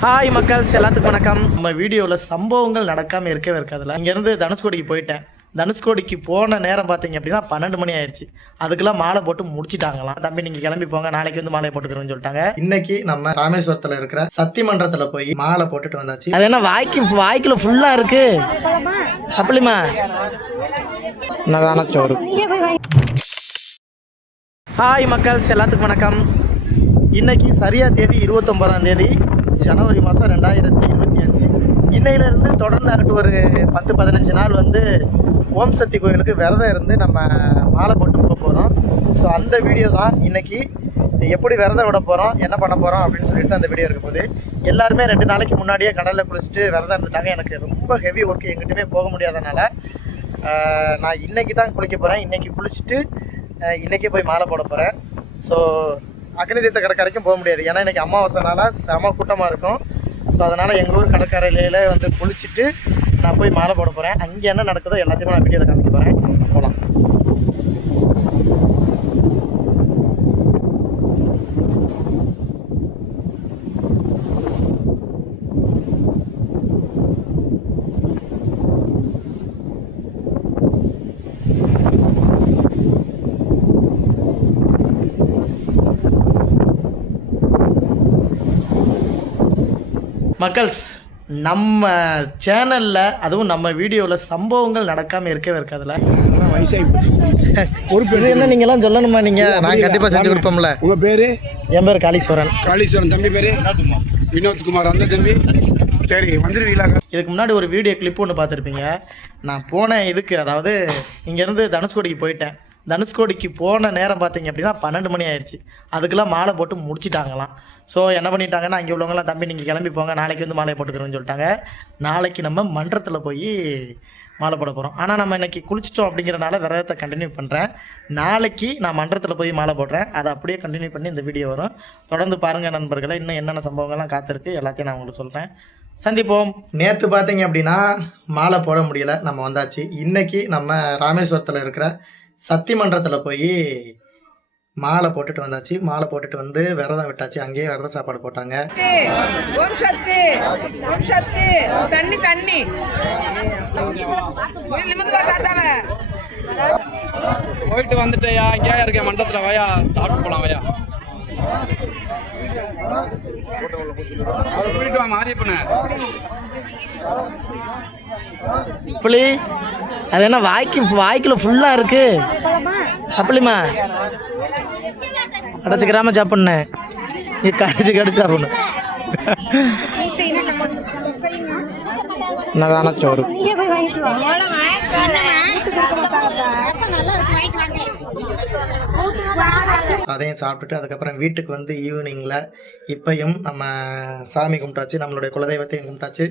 Hi மக்கள்ஸ் எல்லாத்துக்கும் வணக்கம். நம்ம வீடியோவில் சம்பவங்கள் நடக்காமல் இருக்கவே இருக்காதுல்ல? இங்கேருந்து தனுஷ்கோடிக்கு போயிட்டேன். தனுஷ்கோடிக்கு போன நேரம் பார்த்தீங்க அப்படின்னா பன்னெண்டு மணி ஆயிடுச்சு. அதுக்கெல்லாம் மாலை போட்டு முடிச்சிட்டாங்களாம். தம்பி நீங்கள் கிளம்பி போங்க. நாளைக்கு வந்து மாலை போட்டுக்கிறேன்னு சொல்லிட்டாங்க. இன்னைக்கு நம்ம ராமேஸ்வரத்தில் இருக்கிற சத்தியமன்றத்தில் போய் மாலை போட்டுட்டு வந்தாச்சு. அது என்ன வாய்க்கு வாய்க்குள்ள ஃபுல்லாக இருக்கு? அப்படிமா என்னதான சோறு? ஹாய் மக்கள்ஸ் எல்லாத்துக்கும் வணக்கம். இன்னைக்கு சரியா தேதி இருபத்தொம்பதாம் தேதி. ஜனவரி மாதம் ரெண்டாயிரத்தி இருபத்தி அஞ்சு. இன்னையிலேருந்து தொடர்ந்து அடுத்து ஒரு பத்து பதினஞ்சு நாள் வந்து ஓம் சக்தி கோயிலுக்கு விரதம் இருந்து நம்ம மாலை போட்டு போக போகிறோம் ஸோ அந்த வீடியோ தான் இன்றைக்கி எப்படி விரதம் விட போகிறோம் என்ன பண்ண போகிறோம் அப்படின்னு சொல்லிட்டு அந்த வீடியோ இருக்க போது எல்லாருமே ரெண்டு நாளைக்கு முன்னாடியே கடலில் குளிச்சுட்டு விரதம் இருந்துட்டாங்க. எனக்கு ரொம்ப ஹெவி ஒர்க் எங்கிட்டுமே போக முடியாதனால நான் இன்றைக்கி தான் குளிக்க போகிறேன் இன்றைக்கி குளிச்சுட்டு இன்றைக்கே போய் மாலை போட போகிறேன் ஸோ அக்னிதீர்த்த கடற்கரைக்கும் போக முடியாது. ஏன்னா இன்றைக்கி அமாவாசைனால செம கூட்டமாக இருக்கும். ஸோ அதனால் எங்கள் ஊர் கடற்கரையில வந்து குளிச்சுட்டு நான் போய் மாலை போட போகிறேன் அங்கே என்ன நடக்குதோ எல்லாத்தையுமே நான் வீடியோவில் காமிக்க போகிறேன் போகலாம் மக்கள்ஸ் நம்ம சேனலில் அதுவும் நம்ம வீடியோவில் சம்பவங்கள் நடக்காமல் இருக்கவே இருக்காதுல்ல? வயசாகி ஒரு பேர் என்ன நீங்களாம் சொல்லணுமா நீங்கள் நான் கண்டிப்பாக செஞ்சு கொடுப்போம்ல. உங்கள் பேர்? என் பேர் காளீஸ்வரன். காளீஸ்வரன். தம்பி பேர்? வினோத்குமார். அந்த தம்பி? சரி வந்துடுவீங்களா இதுக்கு முன்னாடி ஒரு வீடியோ கிளிப் ஒன்று பார்த்துருப்பீங்க. நான் போன இதுக்கு அதாவது இங்கேருந்து தனுஷ்கோடிக்கு போயிட்டேன். தனுஷ்கோடிக்கு போன நேரம் பார்த்தீங்க அப்படின்னா பன்னெண்டு மணி ஆயிடுச்சு. அதுக்கெல்லாம் மாலை போட்டு முடிச்சிட்டாங்களாம். ஸோ என்ன பண்ணிட்டாங்கன்னா அங்கே உள்ளவங்களாம் தம்பி நீங்கள் கிளம்பி போங்க. நாளைக்கு வந்து மாலை போட்டுக்கிறோன்னு சொல்லிட்டாங்க. நாளைக்கு நம்ம மன்றத்தில் போய் மாலை போட போகிறோம் ஆனால் நம்ம இன்னைக்கு குளிச்சிட்டோம் அப்படிங்கிறனால விரதத்தை கண்டினியூ பண்ணுறேன் நாளைக்கு நான் மன்றத்தில் போய் மாலை போடுறேன். அதை அப்படியே கண்டினியூ பண்ணி இந்த வீடியோ வரும். தொடர்ந்து பாருங்கள் நண்பர்களே. இன்னும் என்னென்ன சம்பவங்கள்லாம் காத்திருக்கு எல்லாத்தையும் நான் உங்களுக்கு சொல்கிறேன் சந்திப்போம். நேற்று பார்த்தீங்க அப்படின்னா மாலை போட முடியல. நம்ம வந்தாச்சு. இன்றைக்கி நம்ம ராமேஸ்வரத்தில் இருக்கிற சத்தியமன்றத்தில் போய் மாலை போட்டுட்டு வந்தாச்சு. மாலை போட்டுட்டு வந்து விரதம் விட்டாச்சு. அங்கேயே விரத சாப்பாடு போட்டாங்க. ஓம் சக்தி! ஓம் சக்தி! தண்ணி தண்ணி! போயிட்டு வந்துட்டேயா. இங்கேயா இருக்கேன். மண்டபத்துல வாயா. சாப்பிட்டு போலாம் வாயா. கூட்டிட்டு வா மாரியப்பன. புளி அது என்ன வாய்க்கு வாய்க்குள்ள ஃபுல்லாக இருக்கு. அப்படிமா அடைச்சிக்கிறாம சாப்பிட்ணேன் நீ கடிச்சு கடிச்சு சாப்பிடணும் என்னதான சோறு? அதையும் சாப்பிட்டுட்டு அதுக்கப்புறம் வீட்டுக்கு வந்து ஈவினிங்கில் இப்பையும் நம்ம சாமி கும்பிட்டாச்சு நம்மளுடைய குலதெய்வத்தையும் கும்பிட்டாச்சு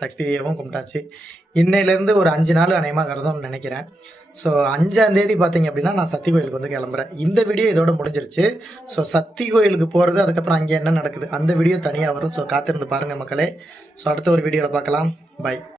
சக்தி தெய்வம் கும்பிட்டாச்சு. இன்னையிலேருந்து ஒரு அஞ்சு நாள் அநேகமாக விரதம்னு நினைக்கிறேன். ஸோ அஞ்சாம் தேதி பார்த்தீங்க அப்படின்னா நான் சக்தி கோயிலுக்கு வந்து கிளம்புறேன். இந்த வீடியோ இதோட முடிஞ்சிருச்சு. ஸோ சக்தி கோயிலுக்கு போகிறது அதுக்கப்புறம் அங்கே என்ன நடக்குது அந்த வீடியோ தனியாக வரும். ஸோ காத்திருந்து பாருங்கள் மக்களே. ஸோ அடுத்த ஒரு வீடியோவில் பார்க்கலாம். பை